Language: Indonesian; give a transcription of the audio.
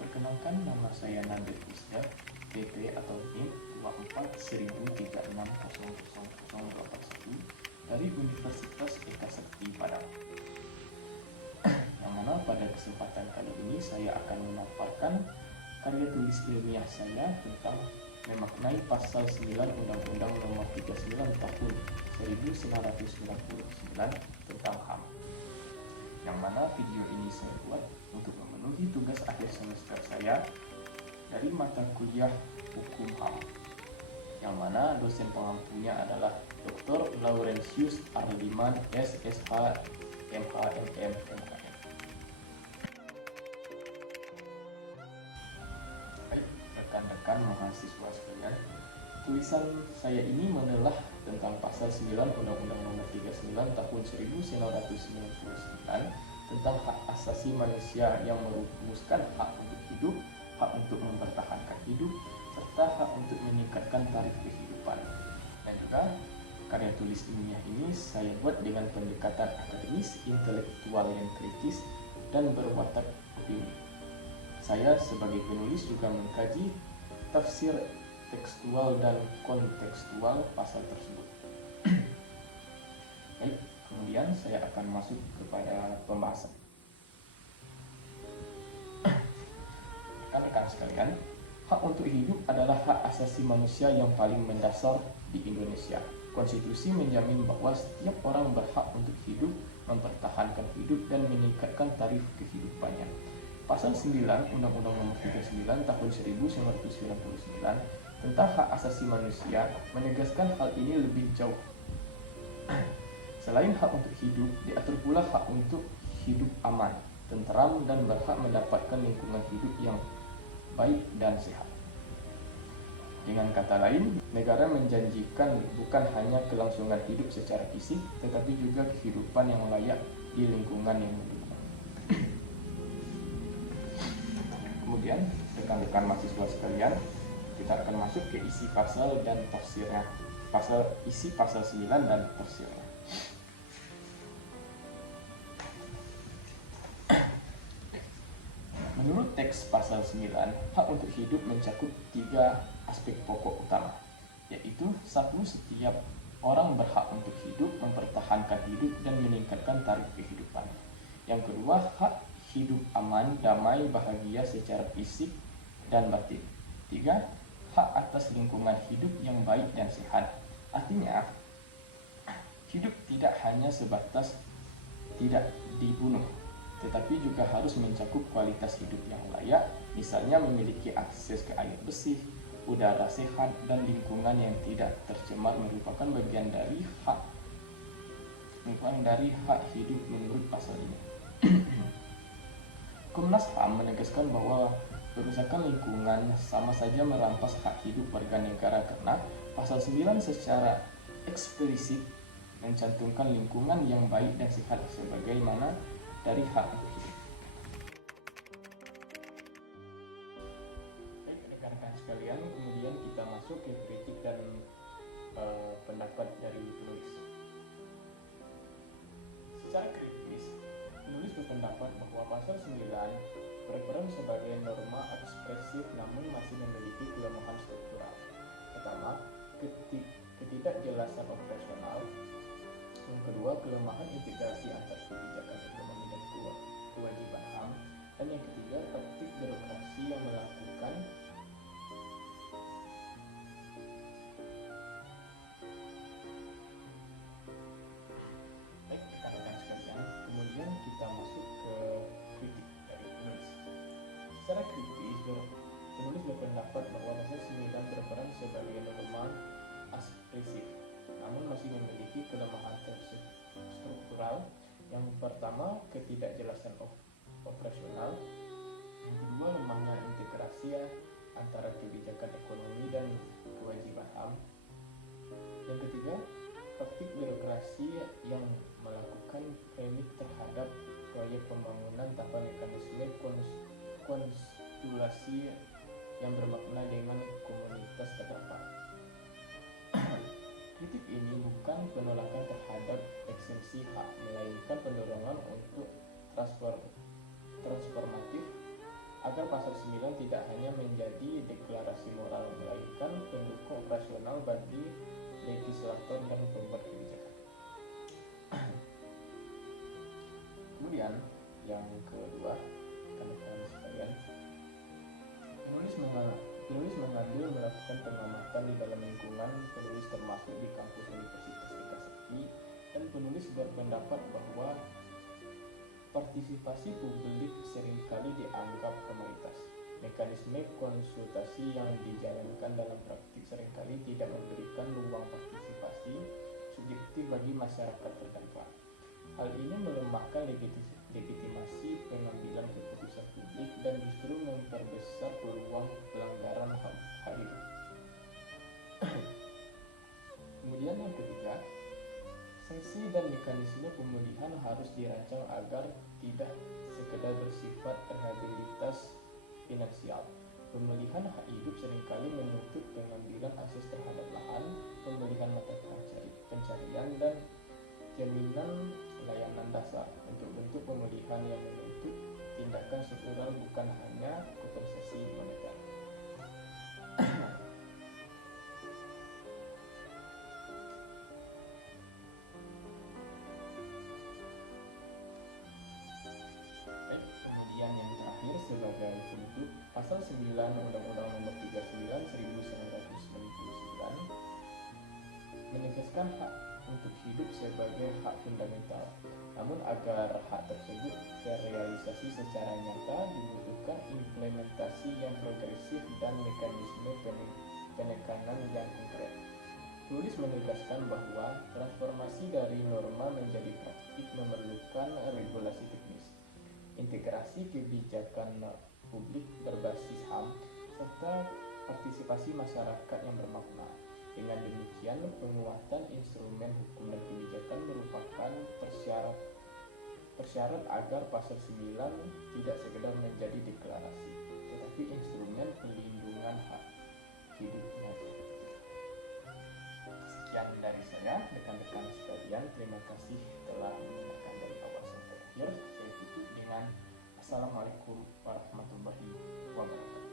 Perkenalkan, nama saya Nadir Isda, PP atau NIM 24.136000081 dari Universitas Eka Sakti Padang. Yang mana pada kesempatan kali ini saya akan memaparkan karya tulis ilmiah saya tentang memaknai pasal 9 Undang-Undang Nomor 39 Tahun 1999 tentang HAM. Yang mana video ini saya buat untuk memenuhi tugas akhir semester saya dari mata kuliah Hukum HAM, yang mana dosen pengampunya adalah Dr. Laurentius Ardiman, SSH, MH, MM, MKM. Baik, rekan-rekan mahasiswa sekalian, tulisan saya ini menelah tentang pasal 9 Undang-Undang Nomor 39 Tahun 1999 tentang hak asasi manusia yang merumuskan hak untuk hidup, hak untuk mempertahankan hidup, serta hak untuk meningkatkan taraf kehidupan. Dan juga karya tulis ilmiah ini saya buat dengan pendekatan akademis, intelektual yang kritis, dan berwatak opini. Saya sebagai penulis juga mengkaji tafsir tekstual dan kontekstual pasal tersebut. Baik, kemudian saya akan masuk kepada pembahasan. Rekan-rekan sekalian, hak untuk hidup adalah hak asasi manusia yang paling mendasar di Indonesia. Konstitusi menjamin bahwa setiap orang berhak untuk hidup, mempertahankan hidup, dan meningkatkan taraf kehidupannya. Pasal 9 Undang-Undang Nomor 39 Tahun 1999 tentang hak asasi manusia menegaskan hal ini lebih jauh. Selain hak untuk hidup, diatur pula hak untuk hidup aman, tentram, dan berhak mendapatkan lingkungan hidup yang baik dan sehat. Dengan kata lain, negara menjanjikan bukan hanya kelangsungan hidup secara fisik, tetapi juga kehidupan yang layak di lingkungan yang mendukung. Kemudian, rekan-rekan mahasiswa sekalian, kita akan masuk ke isi pasal dan tafsirnya. Isi pasal 9 dan tafsirnya. Menurut teks pasal 9, hak untuk hidup mencakup 3 aspek pokok utama, yaitu 1. Setiap orang berhak untuk hidup, mempertahankan hidup, dan meningkatkan taraf kehidupan. Yang kedua, hak hidup aman, damai, bahagia secara fisik dan batin. 3. Hak atas lingkungan hidup yang baik dan sehat. Artinya, hidup tidak hanya sebatas tidak dibunuh, tetapi juga harus mencakup kualitas hidup yang layak, misalnya memiliki akses ke air bersih, udara sehat, dan lingkungan yang tidak tercemar merupakan bagian dari hak hidup menurut pasal ini. Komnas HAM menegaskan bahwa kerusakan lingkungan sama saja merampas hak hidup warga negara karena pasal 9 secara eksplisit mencantumkan lingkungan yang baik dan sehat sebagaimana dari hak untuk hidup. Baik, rekan-rekan sekalian, kemudian kita masuk ke kritik dan pendapat dari penulis. Secara kritis, penulis berpendapat bahwa pasal 9 berperan sebagai norma ekspresif namun masih memiliki kelemahan struktural. Pertama, ketidakjelasan operasional. Yang kedua, kelemahan integrasi antar kebijakan ekonomi dan kewajiban HAM. Dan yang ketiga, praktik birokrasi yang melakukan Baik, rekan-rekan sekalian, kemudian kita masuk ke kritik dari penulis. Secara kritis, penulis berpendapat bahwa pasal 9 berperan sebagai norma ekspresif, namun masih memiliki kelemahan struktural. Yang pertama, ketidakjelasan operasional. Yang kedua, lemahnya integrasi antara kebijakan ekonomi dan kewajiban HAM. Yang ketiga, praktik birokrasi yang melakukan remit terhadap proyek pembangunan tanpa mekanisme konsultasi yang bermakna dengan komunitas terdampak. Kritik ini bukan penolakan terhadap ekstensi hak, melainkan pendorongan untuk transformatif agar pasal 9 tidak hanya menjadi deklarasi moral, melainkan pendukung operasional bagi legislator dan pembuat kebijakan. Kemudian yang kedua, rekan-rekan sekalian, penulis mengambil melakukan pengamatan di dalam lingkungan penulis termasuk di kampus Universitas Trisakti, dan penulis berpendapat bahwa partisipasi publik seringkali dianggap formalitas. Mekanisme konsultasi yang dijalankan dalam praktik seringkali tidak memberikan ruang partisipasi subjektif bagi masyarakat terdampak. Hal ini melemahkan legitimasi pengambilan keputusan publik dan justru memperbesar peluang pelanggaran hak hidup. Kemudian yang ketiga, sanksi dan mekanisme pemulihan harus dirancang agar tidak sekedar bersifat rehabilitas finansial. Pemulihan hak hidup seringkali menuntut pengambilan akses terhadap lahan, pemulihan mata pencarian, dan jaminan layanan dasar. Untuk bentuk pemulihan yang menuntut tindakan struktural bukan hanya kompensasi moneter. Kemudian yang terakhir sebagai penutup, pasal 9 Undang-Undang Nomor 39 1999 menegaskan hak untuk hidup sebagai hak fundamental. Namun agar hak tersebut terrealisasi secara nyata dibutuhkan implementasi yang progresif dan mekanisme penekanan yang konkret. Tulis menegaskan bahwa transformasi dari norma menjadi praktik memerlukan regulasi teknis, integrasi kebijakan publik berbasis HAM, serta partisipasi masyarakat yang bermakna. Dengan demikian, penguatan instrumen hukum dan kebijakan merupakan persyarat agar pasal 9 tidak sekedar menjadi deklarasi, tetapi instrumen pelindungan hak hidup nyata. Sekian dari saya, rekan-rekan sekalian. Terima kasih telah mendengarkan dari awal sampai akhir. Saya tutup dengan Assalamualaikum warahmatullahi wabarakatuh.